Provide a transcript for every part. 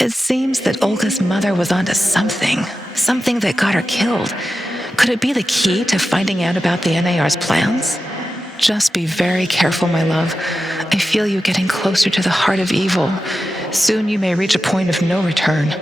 It seems that Olga's mother was onto something that got her killed. Could it be the key to finding out about the NAR's plans? Just be very careful, my love. I feel you getting closer to the heart of evil. Soon you may reach a point of no return.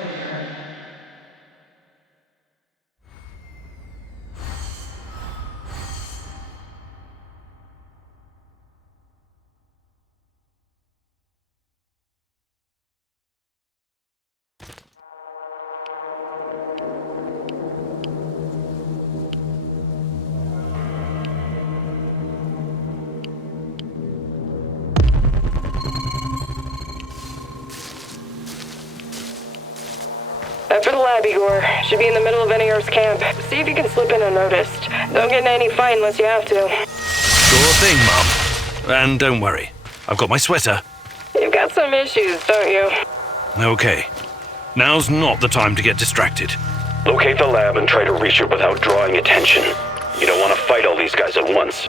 Head for the lab, Igor. Should be in the middle of NAR's camp. See if you can slip in unnoticed. Don't get in any fight unless you have to. Sure thing, Mum. And don't worry, I've got my sweater. You've got some issues, don't you? Okay. Now's not the time to get distracted. Locate the lab and try to reach it without drawing attention. You don't want to fight all these guys at once.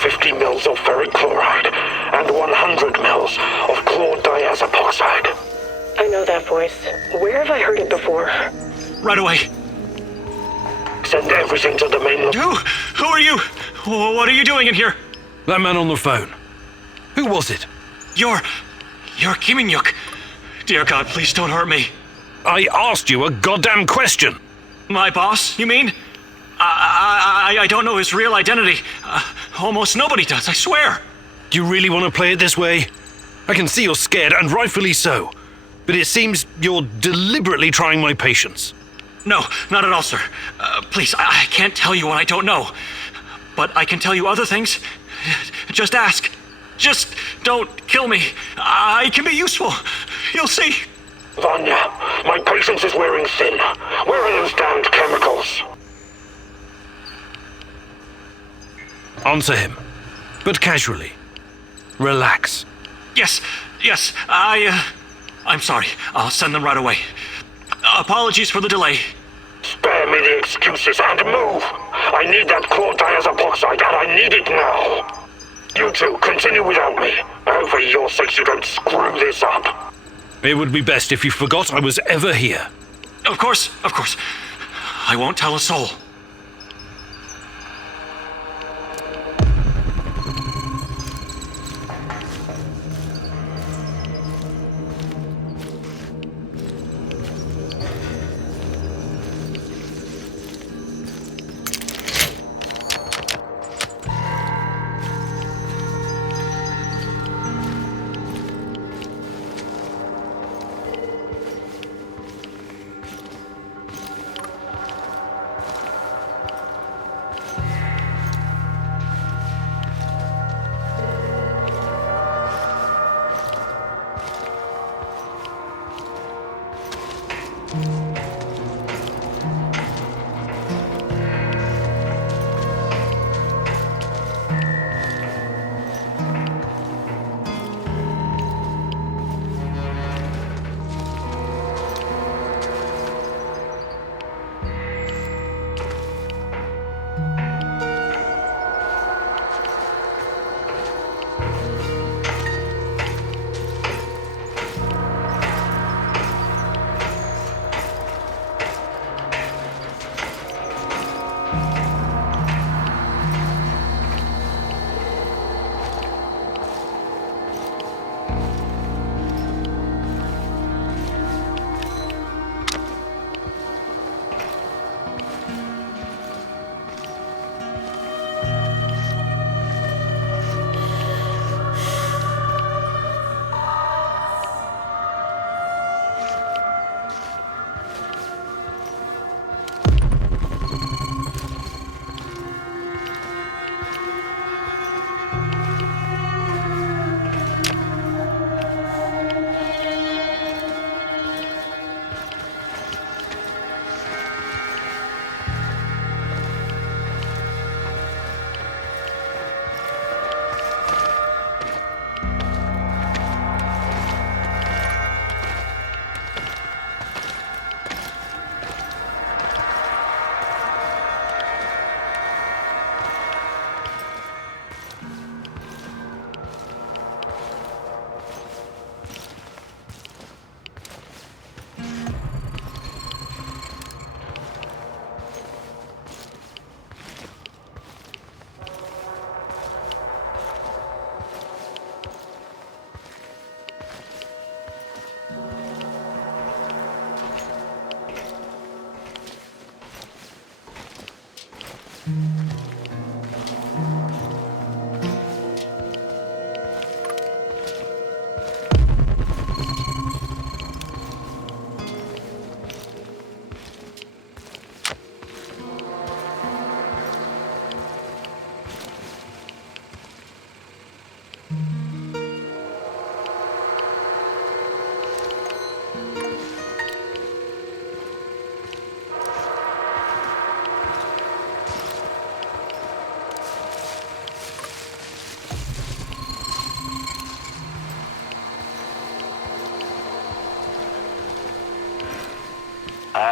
50 mils of ferric chloride and 100 mils of chlordiazepoxide. I know that voice. Where have I heard it before? Right away. Send everything to the main... Who are you? What are you doing in here? That man on the phone. Who was it? You're Kiminyuk. Dear God, please don't hurt me. I asked you a goddamn question. My boss, you mean? I don't know his real identity. Almost nobody does, I swear. Do you really want to play it this way? I can see you're scared, and rightfully so. But it seems you're deliberately trying my patience. No, not at all, sir. Please, I can't tell you what I don't know. But I can tell you other things. Just ask. Just don't kill me. I can be useful. You'll see. Vanya, my patience is wearing thin. Where are those damned chemicals? Answer him, but casually. Relax. Yes, I'm sorry. I'll send them right away. Apologies for the delay. Spare me the excuses and move! I need that chlordiazepoxide and I need it now! You two, continue without me. I hope for your sakes you don't screw this up. It would be best if you forgot I was ever here. Of course. I won't tell a soul. I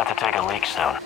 have to take a leak soon.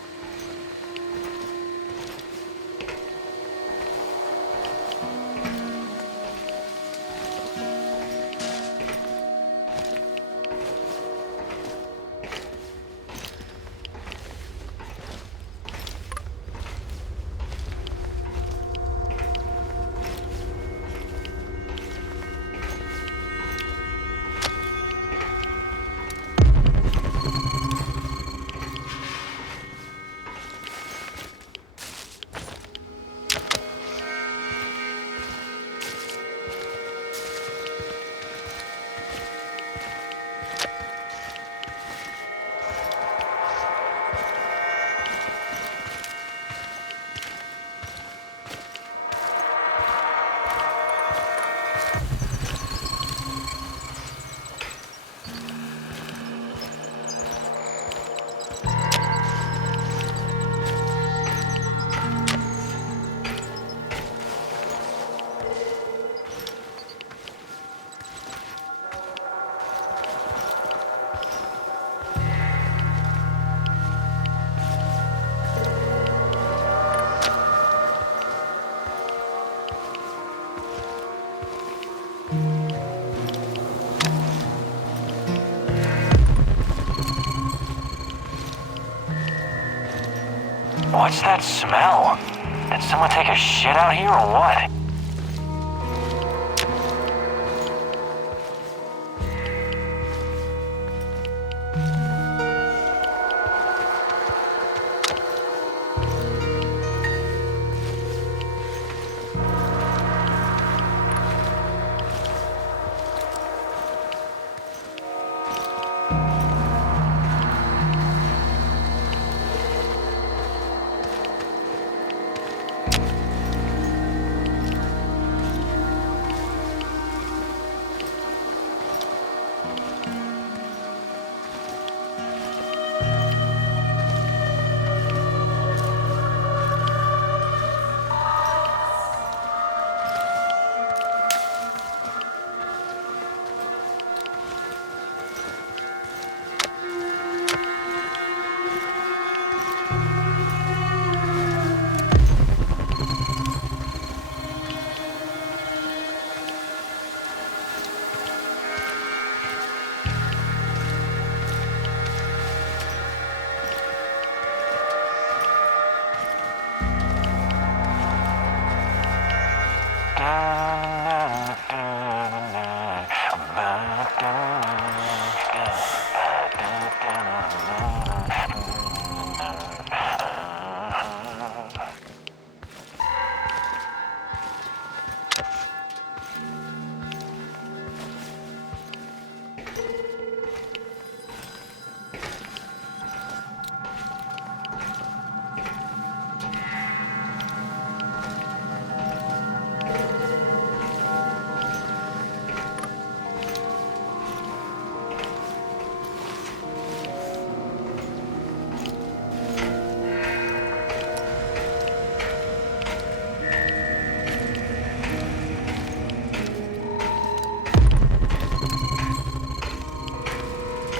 What's that smell? Did someone take a shit out here or what?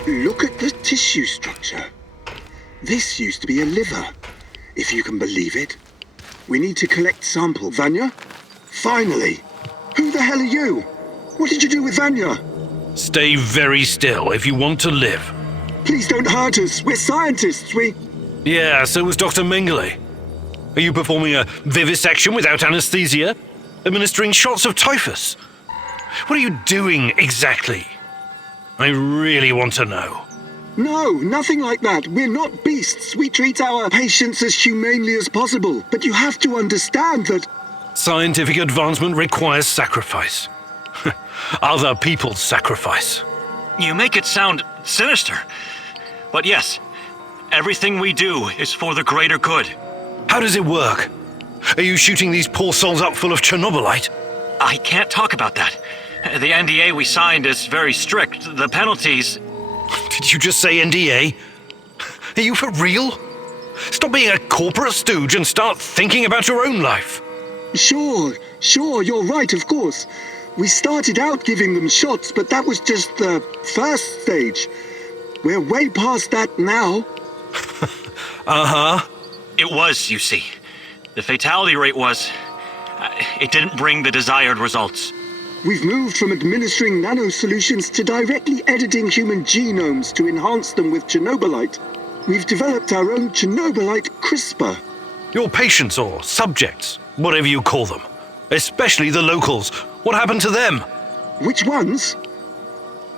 Look at the tissue structure. This used to be a liver, if you can believe it. We need to collect sample. Vanya? Finally! Who the hell are you? What did you do with Vanya? Stay very still if you want to live. Please don't hurt us. We're scientists. Yeah, so was Dr. Mengele. Are you performing a vivisection without anesthesia? Administering shots of typhus? What are you doing exactly? I really want to know. No, nothing like that. We're not beasts. We treat our patients as humanely as possible. But you have to understand that... Scientific advancement requires sacrifice. Other people's sacrifice. You make it sound sinister. But yes, everything we do is for the greater good. How does it work? Are you shooting these poor souls up full of Chernobylite? I can't talk about that. The NDA we signed is very strict. The penalties... Did you just say NDA? Are you for real? Stop being a corporate stooge and start thinking about your own life. Sure, you're right, of course. We started out giving them shots, but that was just the first stage. We're way past that now. Uh-huh. It was, you see. The fatality rate was... it didn't bring the desired results. We've moved from administering nanosolutions to directly editing human genomes to enhance them with Chernobylite. We've developed our own Chernobylite CRISPR. Your patients or subjects, whatever you call them, especially the locals, what happened to them? Which ones?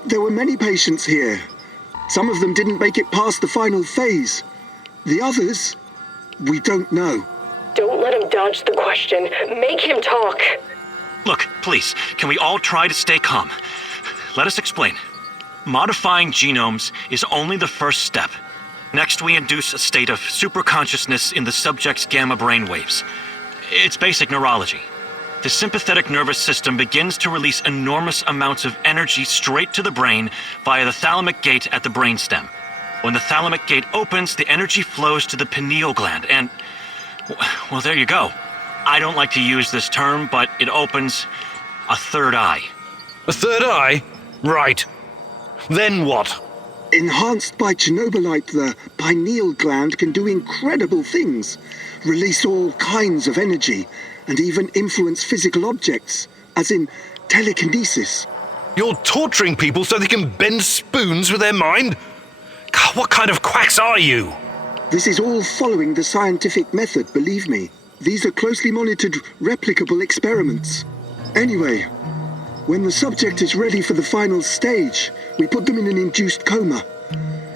There were many patients here. Some of them didn't make it past the final phase. The others, we don't know. Don't let him dodge the question. Make him talk. Look, please, can we all try to stay calm? Let us explain. Modifying genomes is only the first step. Next, we induce a state of superconsciousness in the subject's gamma brainwaves. It's basic neurology. The sympathetic nervous system begins to release enormous amounts of energy straight to the brain via the thalamic gate at the brainstem. When the thalamic gate opens, the energy flows to the pineal gland and... well, there you go. I don't like to use this term, but it opens a third eye. A third eye? Right. Then what? Enhanced by Chernobylite, the pineal gland can do incredible things. Release all kinds of energy, and even influence physical objects, as in telekinesis. You're torturing people so they can bend spoons with their mind? God, what kind of quacks are you? This is all following the scientific method, believe me. These are closely monitored, replicable experiments. Anyway, when the subject is ready for the final stage, we put them in an induced coma.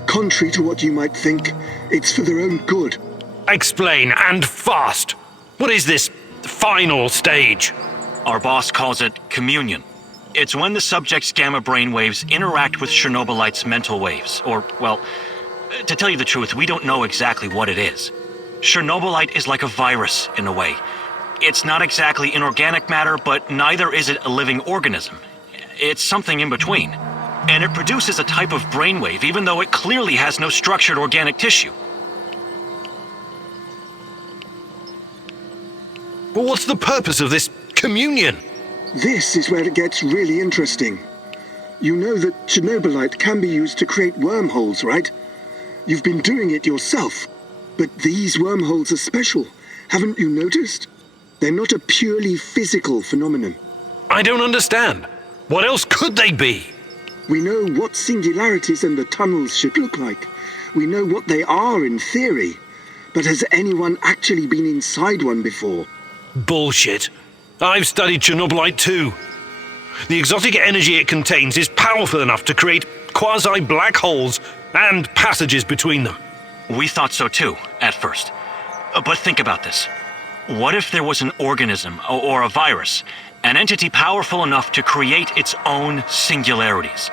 Contrary to what you might think, it's for their own good. Explain, and fast. What is this final stage? Our boss calls it communion. It's when the subject's gamma brainwaves interact with Chernobylite's mental waves, or, well, to tell you the truth, we don't know exactly what it is. Chernobylite is like a virus, in a way. It's not exactly inorganic matter, but neither is it a living organism. It's something in between. And it produces a type of brainwave, even though it clearly has no structured organic tissue. Well, what's the purpose of this communion? This is where it gets really interesting. You know that Chernobylite can be used to create wormholes, right? You've been doing it yourself. But these wormholes are special, haven't you noticed? They're not a purely physical phenomenon. I don't understand. What else could they be? We know what singularities and the tunnels should look like. We know what they are in theory. But has anyone actually been inside one before? Bullshit. I've studied Chernobylite too. The exotic energy it contains is powerful enough to create quasi-black holes and passages between them. We thought so too, at first. But think about this. What if there was an organism, or a virus, an entity powerful enough to create its own singularities?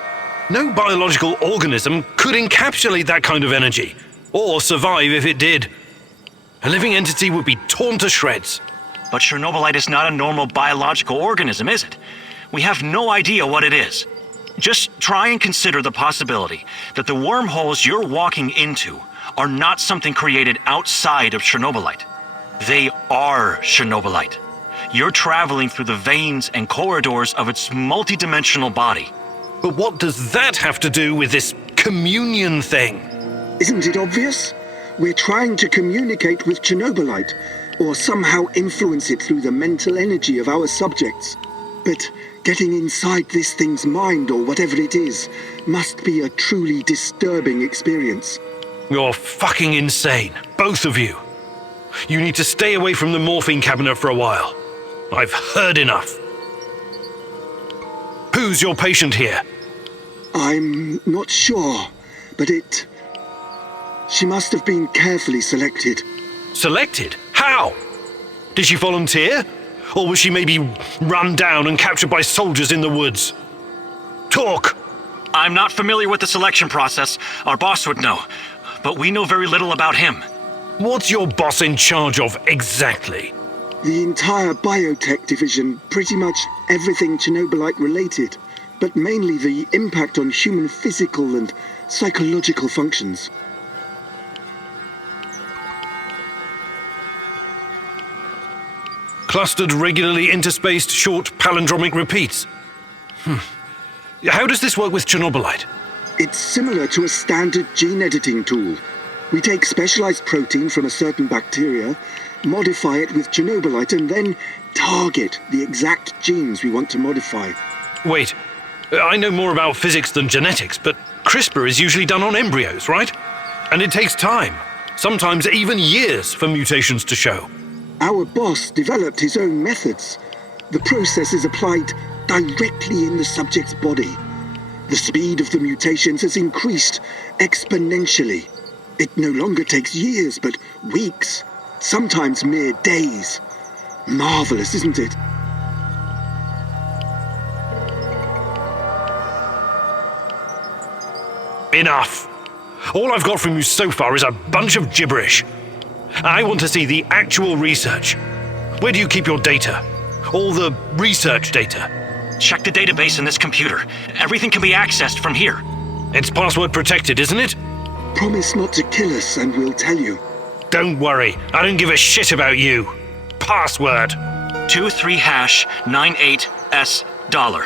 No biological organism could encapsulate that kind of energy, or survive if it did. A living entity would be torn to shreds. But Chernobylite is not a normal biological organism, is it? We have no idea what it is. Just try and consider the possibility that the wormholes you're walking into are not something created outside of Chernobylite. They are Chernobylite. You're traveling through the veins and corridors of its multidimensional body. But what does that have to do with this communion thing? Isn't it obvious? We're trying to communicate with Chernobylite, or somehow influence it through the mental energy of our subjects. But getting inside this thing's mind, or whatever it is, must be a truly disturbing experience. You're fucking insane, both of you. You need to stay away from the morphine cabinet for a while. I've heard enough. Who's your patient here? I'm not sure, but she must have been carefully selected. Selected? How? Did she volunteer? Or was she maybe run down and captured by soldiers in the woods? Talk! I'm not familiar with the selection process. Our boss would know. But we know very little about him. What's your boss in charge of exactly? The entire biotech division, pretty much everything Chernobylite related, but mainly the impact on human physical and psychological functions. Clustered, regularly interspaced, short palindromic repeats. How does this work with Chernobylite? It's similar to a standard gene editing tool. We take specialized protein from a certain bacteria, modify it with Chernobylite, and then target the exact genes we want to modify. Wait, I know more about physics than genetics, but CRISPR is usually done on embryos, right? And it takes time, sometimes even years, for mutations to show. Our boss developed his own methods. The process is applied directly in the subject's body. The speed of the mutations has increased exponentially. It no longer takes years, but weeks, sometimes mere days. Marvelous, isn't it? Enough! All I've got from you so far is a bunch of gibberish. I want to see the actual research. Where do you keep your data? All the research data? Check the database in this computer. Everything can be accessed from here. It's password protected, isn't it? Promise not to kill us and we'll tell you. Don't worry, I don't give a shit about you. Password. 23#98S$.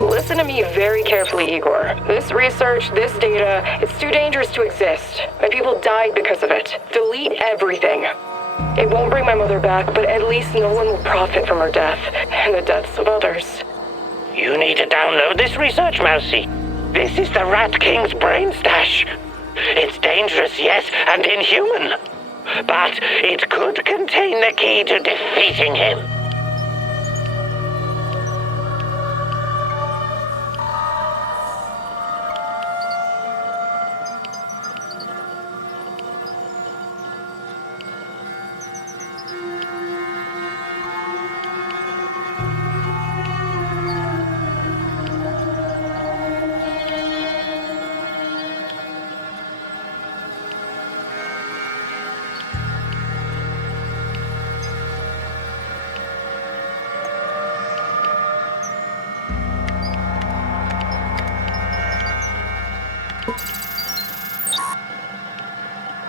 Listen to me very carefully, Igor. This research, this data, it's too dangerous to exist. My people died because of it. Delete everything. It won't bring my mother back, but at least no one will profit from her death, and the deaths of others. You need to download this research, Mousy. This is the Rat King's brain stash. It's dangerous, yes, and inhuman. But it could contain the key to defeating him.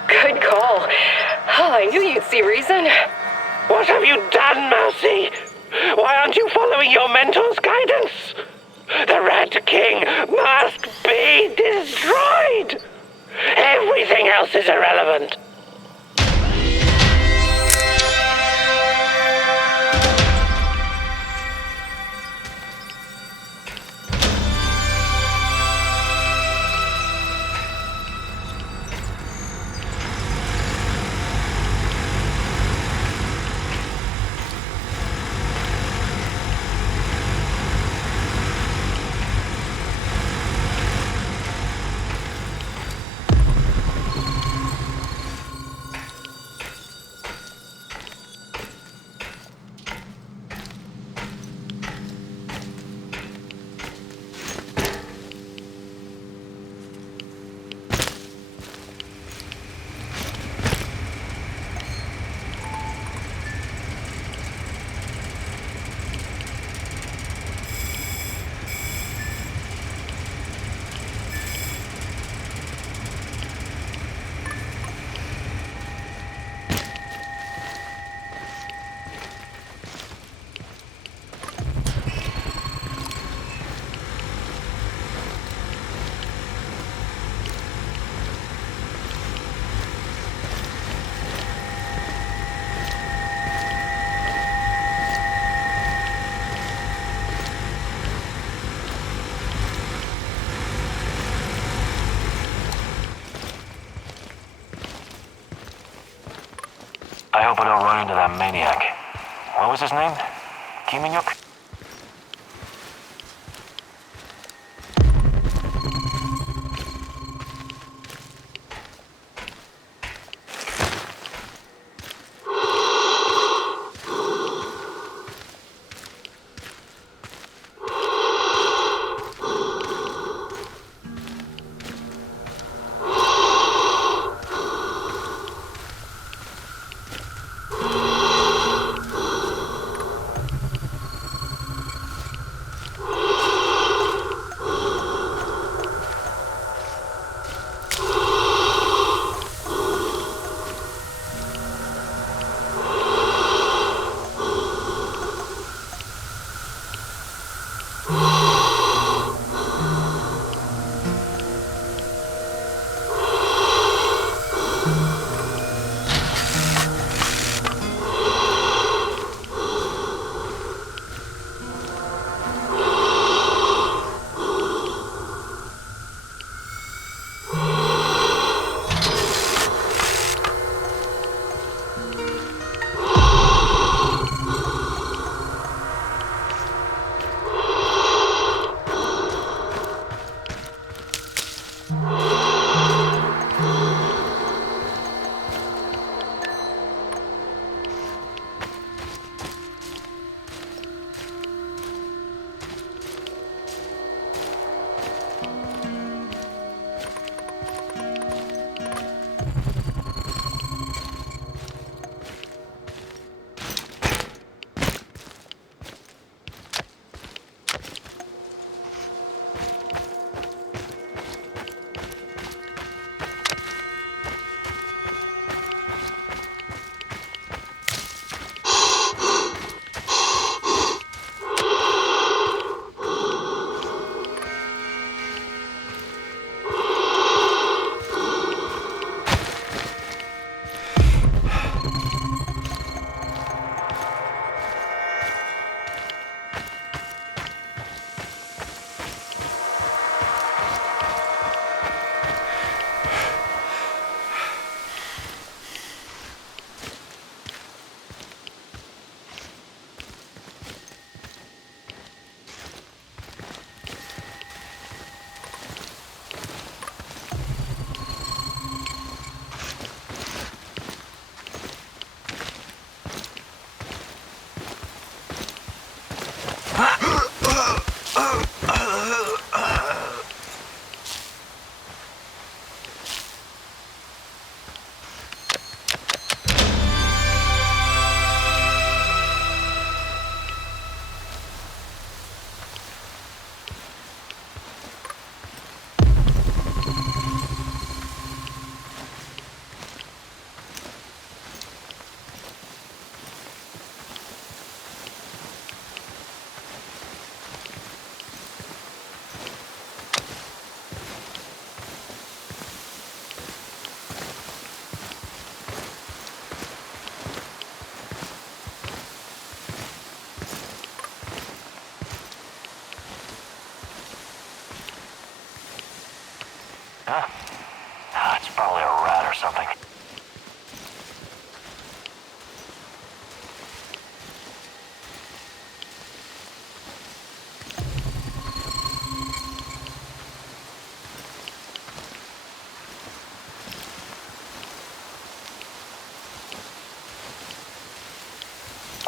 Good call. I knew you'd see reason. What have you done, Mousy? Why aren't you following your mentor's guidance? The Rat King must be destroyed! Everything else is irrelevant. I hope I don't run into that maniac. What was his name? Kiminyuk?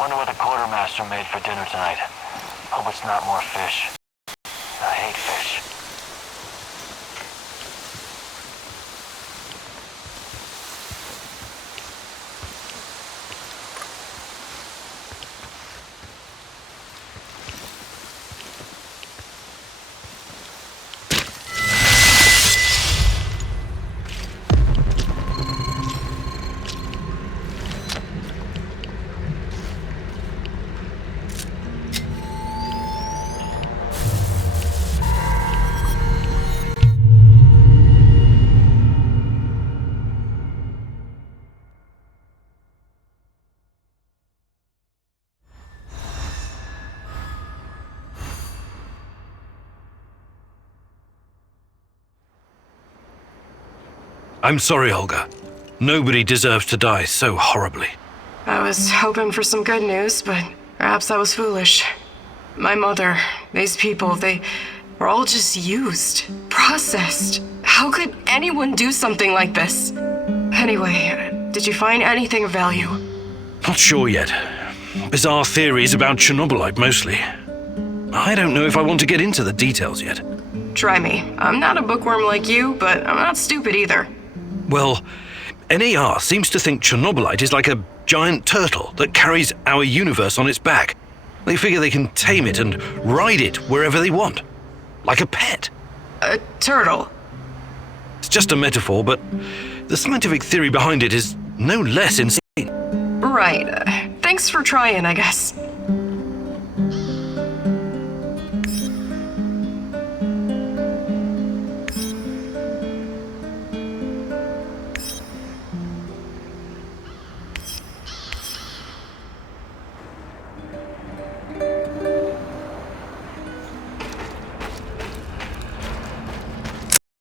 Wonder what the quartermaster made for dinner tonight. Hope it's not more fish. I hate fish. I'm sorry, Olga. Nobody deserves to die so horribly. I was hoping for some good news, but perhaps I was foolish. My mother, these people, they were all just used, processed. How could anyone do something like this? Anyway, did you find anything of value? Not sure yet. Bizarre theories about Chernobylite, mostly. I don't know if I want to get into the details yet. Try me. I'm not a bookworm like you, but I'm not stupid either. Well, NAR seems to think Chernobylite is like a giant turtle that carries our universe on its back. They figure they can tame it and ride it wherever they want. Like a pet. A turtle? It's just a metaphor, but the scientific theory behind it is no less insane. Right. Thanks for trying, I guess.